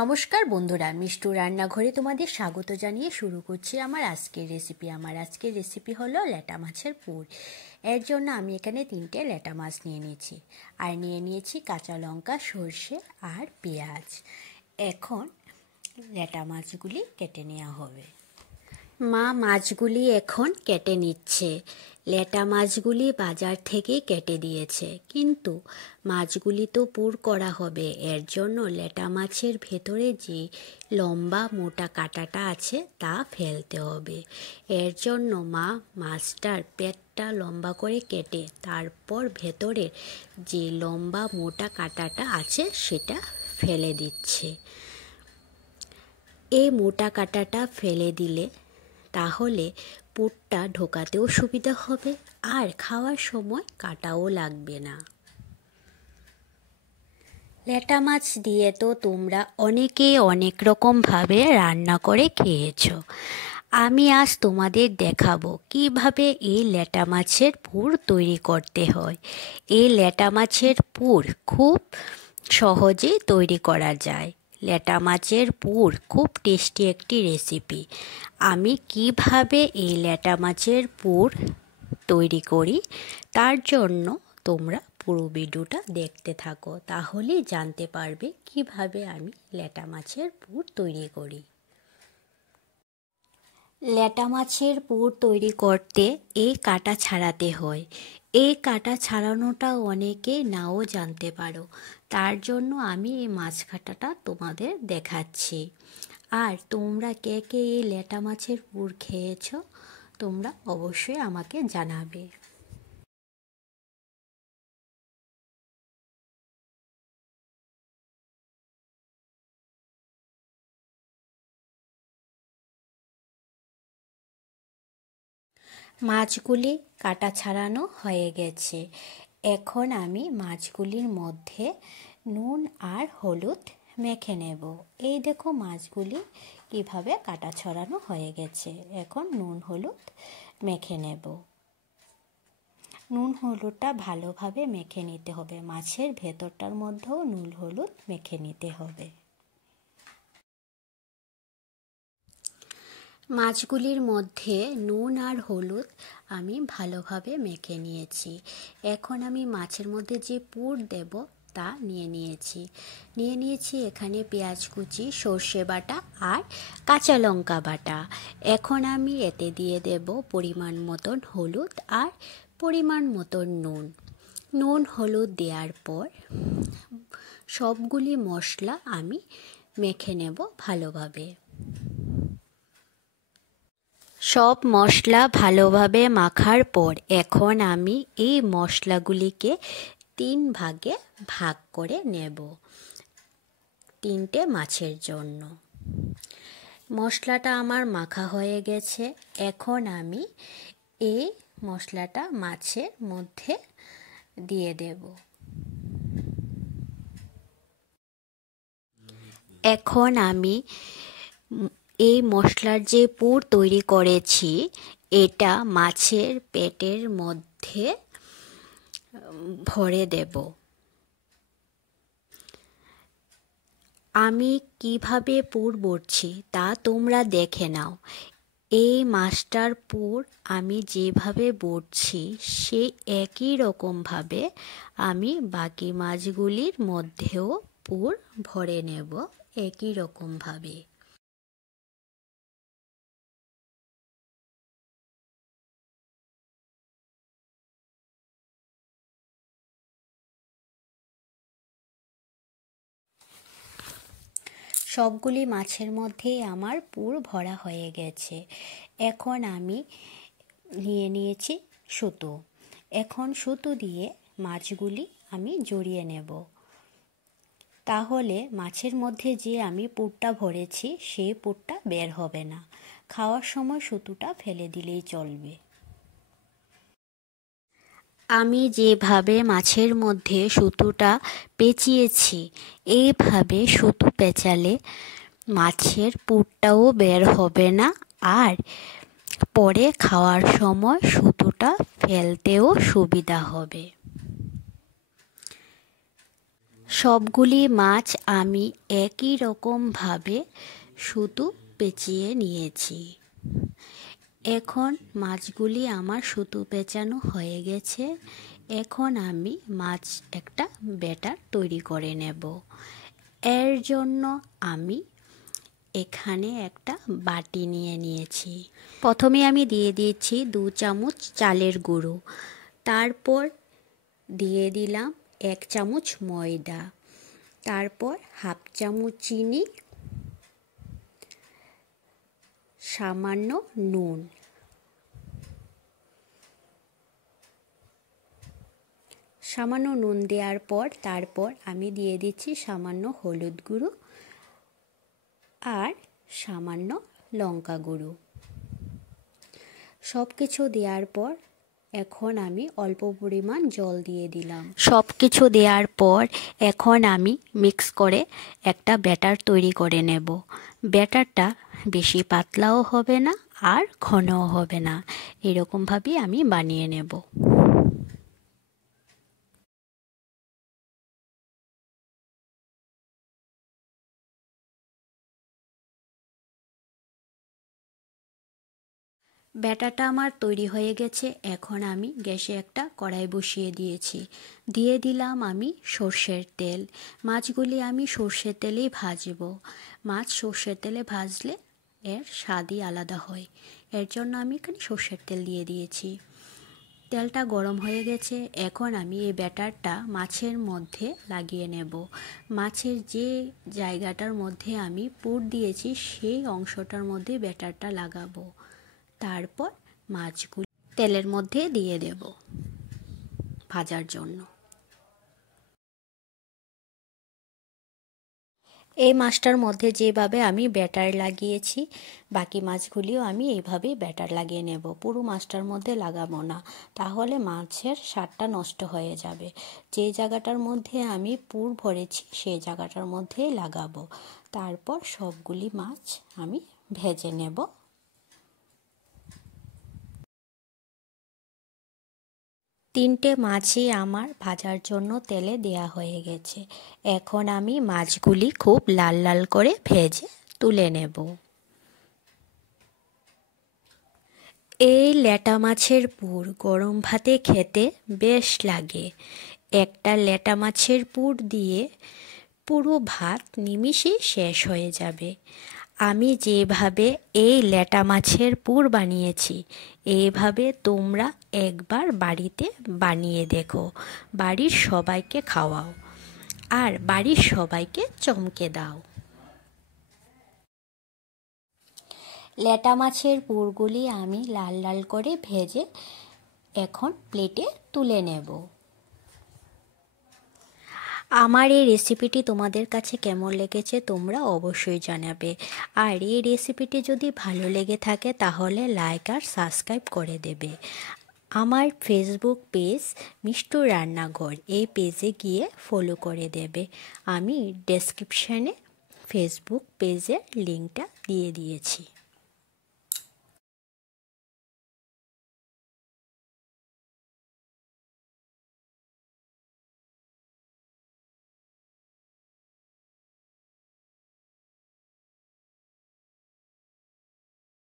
নমস্কার বন্ধুরা, মিষ্টু রান্নাঘরে তোমাদের স্বাগত জানিয়ে শুরু করছি আমার আজকের রেসিপি হলো ল্যাটা মাছের পুর। এর জন্য আমি এখানে 3টে ল্যাটা মাছ নিয়ে নিয়েছি আর নিয়ে নিয়েছি কাঁচা লঙ্কা, সর্ষে আর পেঁয়াজ। এখন ল্যাটা মাছগুলি কেটে নেওয়া হবে। মা মাছগুলি এখন কেটে নিচ্ছে। ল্যাটা মাছগুলি বাজার থেকে কেটে দিয়েছে, কিন্তু মাছগুলি তো পুর করা হবে। এর জন্য ল্যাটা মাছের ভেতরে যে লম্বা মোটা কাঁটাটা আছে তা ফেলতে হবে। এর জন্য মা মাছটার পেটটা লম্বা করে কেটে তারপর ভেতরের যে লম্বা মোটা কাঁটাটা আছে সেটা ফেলে দিচ্ছে। এই মোটা কাঁটাটা ফেলে দিলে তাহলে পুরটা ঢোকাতেও সুবিধা হবে আর খাওয়ার সময় কাটাও লাগবে না। ল্যাটা মাছ দিয়ে তো তোমরা অনেকে অনেক রকমভাবে রান্না করে খেয়েছো। আমি আজ তোমাদের দেখাবো কিভাবে এই ল্যাটা মাছের পুর তৈরি করতে হয়। এই ল্যাটা মাছের পুর খুব সহজেই তৈরি করা যায়। ল্যাটা মাছের পুর খুব টেস্টি একটি রেসিপি। আমি কিভাবে এই ল্যাটা মাছের পুর তৈরি করি তার জন্য তোমরা পুরো ভিডিওটা দেখতে থাকো, তাহলেই জানতে পারবে কিভাবে আমি ল্যাটা মাছের পুর তৈরি করি। ল্যাটা মাছের পুর তৈরি করতে এই কাঁটা ছাড়াতে হয়। এই কাঁটা ছাড়ানোটা অনেকে নাও জানতে পারো, তার জন্য আমি এই মাছ কাঁটাটা তোমাদের দেখাচ্ছি। আর তোমরা কে কে এই ল্যাটা মাছের পুর খেয়েছো তোমরা অবশ্যই আমাকে জানাবে। মাছগুলি কাটা ছাড়ানো হয়ে গেছে। এখন আমি মাছগুলির মধ্যে নুন আর হলুদ মেখে নেব। এই দেখো মাছগুলি কিভাবে কাটা ছড়ানো হয়ে গেছে। এখন নুন হলুদ মেখে নেব। নুন হলুদটা ভালোভাবে মেখে নিতে হবে। মাছের ভেতরটার মধ্যেও নুন হলুদ মেখে নিতে হবে। মাছগুলির মধ্যে নুন আর হলুদ আমি ভালোভাবে মেখে নিয়েছি। এখন আমি মাছের মধ্যে যে পুর দেব তা নিয়ে নিয়েছি এখানে পেঁয়াজ কুচি, সর্ষে বাটা আর কাঁচা লঙ্কা বাটা। এখন আমি এতে দিয়ে দেব পরিমাণ মতন হলুদ আর পরিমাণ মতন নুন হলুদ দেওয়ার পর সবগুলি মশলা আমি মেখে নেব ভালোভাবে। সব মশলা ভালোভাবে মাখার পর এখন আমি এই মশলাগুলিকে 3 ভাগে ভাগ করে নেব 3টে মাছের জন্য। মশলাটা আমার মাখা হয়ে গেছে। এখন আমি এই মশলাটা মাছের মধ্যে দিয়ে দেব। এখন আমি এই মশলার যে পুর তৈরি করেছি এটা মাছের পেটের মধ্যে ভরে দেব। আমি কিভাবে পুর ভরছি তা তোমরা দেখে নাও। এই মাছটার পুর আমি যেভাবে ভরছি সেই একই রকমভাবে আমি বাকি মাছগুলির মধ্যেও পুর ভরে নেব একই রকমভাবে। সবগুলি মাছের মধ্যেই আমার পুর ভরা হয়ে গেছে। এখন আমি নিয়েছি সুতো। এখন সুতো দিয়ে মাছগুলি আমি জড়িয়ে নেব। তাহলে মাছের মধ্যে যে আমি পুরটা ভরেছি সেই পুরটা বের হবে না। খাওয়ার সময় সুতোটা ফেলে দিলেই চলবে। আমি যেভাবে মাছের মধ্যে সুতোটা পেঁচিয়েছি এইভাবে সুতো পেঁচালে মাছের পুরটাও বের হবে না আর পরে খাওয়ার সময় সুতোটা ফেলতেও সুবিধা হবে। সবগুলি মাছ আমি একই রকমভাবে সুতো পেঁচিয়ে নিয়েছি। এখন মাছগুলি আমার সুতো পেঁচানো হয়ে গেছে। এখন আমি মাছ একটা ব্যাটার তৈরি করে নেব। এর জন্য আমি এখানে একটা বাটি নিয়ে নিয়েছি। প্রথমে আমি দিয়ে দিয়েছি 2 চামচ চালের গুঁড়ো, তারপর দিয়ে দিলাম 1 চামচ ময়দা, তারপর হাফ চামচ চিনি, সামান্য নুন, সামান্য নুন দেওয়ার পর তারপর আমি দিয়ে দিচ্ছি সামান্য হলুদ গুঁড়ো আর সামান্য লঙ্কা গুঁড়ো। সব কিছু দেওয়ার পর এখন আমি অল্প পরিমাণ জল দিয়ে দিলাম। সব কিছু দেওয়ার পর এখন আমি মিক্স করে একটা ব্যাটার তৈরি করে নেব। ব্যাটারটা বেশি পাতলাও হবে না আর ঘনও হবে না, এরকমভাবেই আমি বানিয়ে নেব। ব্যাটারটা আমার তৈরি হয়ে গেছে। এখন আমি গ্যাসে একটা কড়াই বসিয়ে দিয়েছি। দিয়ে দিলাম আমি সর্ষের তেল। মাছগুলি আমি সর্ষের তেলেই ভাজবো। মাছ সর্ষের তেলে ভাজলে এর স্বাদই আলাদা হয়। এর জন্য আমি এখানে সর্ষের তেল দিয়ে দিয়েছি। তেলটা গরম হয়ে গেছে। এখন আমি এই ব্যাটারটা মাছের মধ্যে লাগিয়ে নেব। মাছের যে জায়গাটার মধ্যে আমি পুর দিয়েছি সেই অংশটার মধ্যে ব্যাটারটা লাগাবো। তারপর মাছগুলো তেলের মধ্যে দিয়ে দেব ভাজার জন্য। এই মাছটার মধ্যে যেভাবে আমি ব্যাটার লাগিয়েছি বাকি মাছগুলিও আমি এইভাবেই ব্যাটার লাগিয়ে নেব। পুরো মাছটার মধ্যে লাগাবো না, তাহলে মাছের স্বাদটা নষ্ট হয়ে যাবে। যে জায়গাটার মধ্যে আমি পুর ভরেছি সেই জায়গাটার মধ্যেই লাগাবো। তারপর সবগুলি মাছ আমি ভেজে নেব। তিনটে মাছই আমার ভাজার জন্য তেলে দেয়া হয়ে গেছে। এখন আমি মাছগুলি খুব লাল লাল করে ভেজে তুলে নেব। এই ল্যাটা মাছের পুর গরম ভাতে খেতে বেশ লাগে। একটা ল্যাটা মাছের পুর দিয়ে পুরো ভাত নিমিষেই শেষ হয়ে যাবে। আমি যেভাবে এই ল্যাটা মাছের পুর বানিয়েছি এইভাবে তোমরা একবার বাড়িতে বানিয়ে দেখো, বাড়ির সবাইকে খাওয়াও আর বাড়ির সবাইকে চমকে দাও। ল্যাটা মাছের পুরগুলি আমি লাল লাল করে ভেজে এখন প্লেটে তুলে নেব। আমার এই রেসিপিটি তোমাদের কাছে কেমন লেগেছে তোমরা অবশ্যই জানাবে। আর এই রেসিপিটি যদি ভালো লেগে থাকে তাহলে লাইক আর সাবস্ক্রাইব করে দেবে। আমার ফেসবুক পেজ মিষ্টু রান্নাঘর, এই পেজে গিয়ে ফলো করে দেবে। আমি ডেসক্রিপশানে ফেসবুক পেজের লিঙ্কটা দিয়ে দিয়েছি।